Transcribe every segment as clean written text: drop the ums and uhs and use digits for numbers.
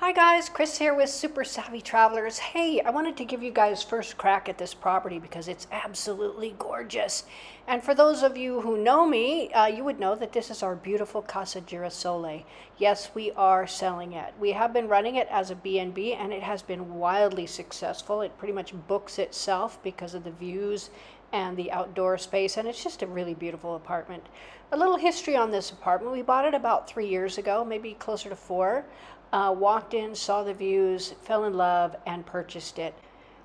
Hi guys, Chris here with Super Savvy Travelers. Hey, I wanted to give you guys first crack at this property because it's absolutely gorgeous. And for those of you who know me, you would know that this is our beautiful Casa Girasole. Yes, we are selling it. We have been running it as a B&B and it has been wildly successful. It pretty much books itself because of the views and the outdoor space, and it's just a really beautiful apartment. A little history on this apartment. We bought it about 3 years ago, maybe closer to 4. Walked in, saw the views, fell in love, and purchased it.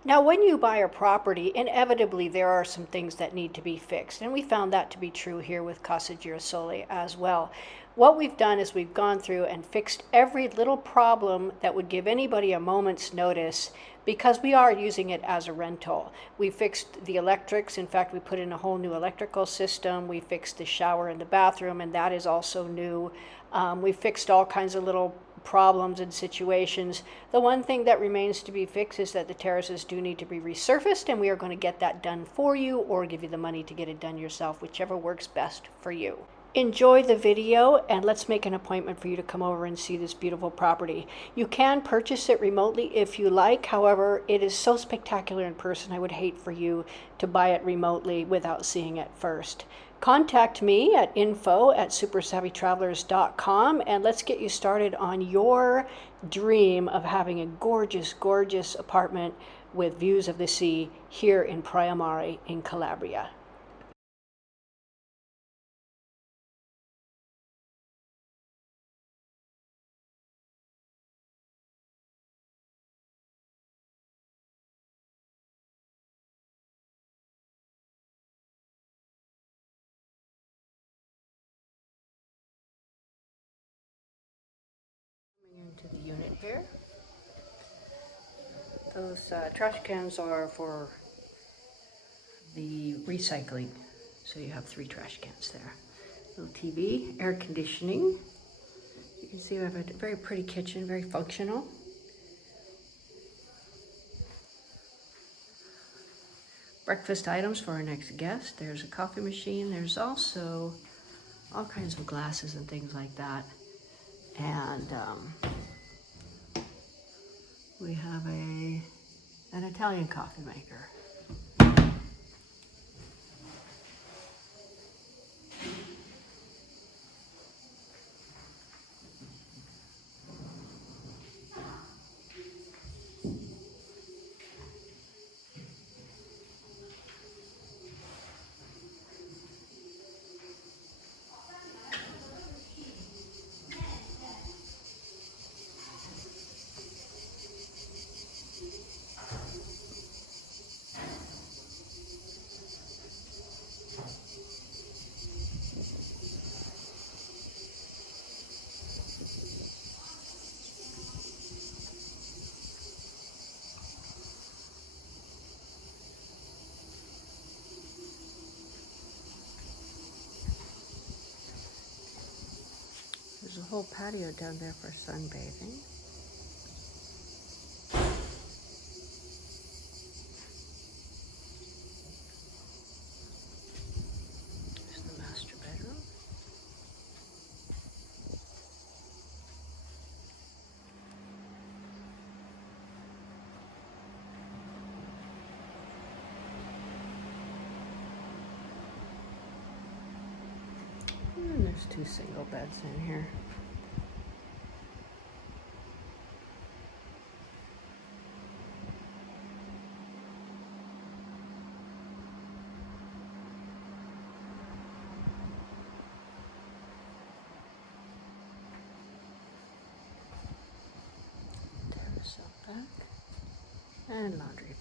Now, when you buy a property, inevitably there are some things that need to be fixed, and we found that to be true here with Casa Girasole as well. What we've done is we've gone through and fixed every little problem that would give anybody a moment's notice because we are using it as a rental. We fixed the electrics. In fact, we put in a whole new electrical system. We fixed the shower in the bathroom, and that is also new. We fixed all kinds of little problems and situations. The one thing that remains to be fixed is that the terraces do need to be resurfaced, and we are going to get that done for you or give you the money to get it done yourself, whichever works best for you. Enjoy the video and let's make an appointment for you to come over and see this beautiful property. You can purchase it remotely if you like. However, it is so spectacular in person, I would hate for you to buy it remotely without seeing it first. Contact me at info@supersavvytravelers.com and let's get you started on your dream of having a gorgeous, gorgeous apartment with views of the sea here in Praia Mare in Calabria. Into the unit here. Those trash cans are for the recycling. So you have 3 trash cans there. Little TV, air conditioning. You can see we have a very pretty kitchen, very functional. Breakfast items for our next guest. There's a coffee machine. There's also all kinds of glasses and things like that. And we have an Italian coffee maker. There's a whole patio down there for sunbathing. There's the master bedroom. And there's 2 single beds in here. Terrace out back. And laundry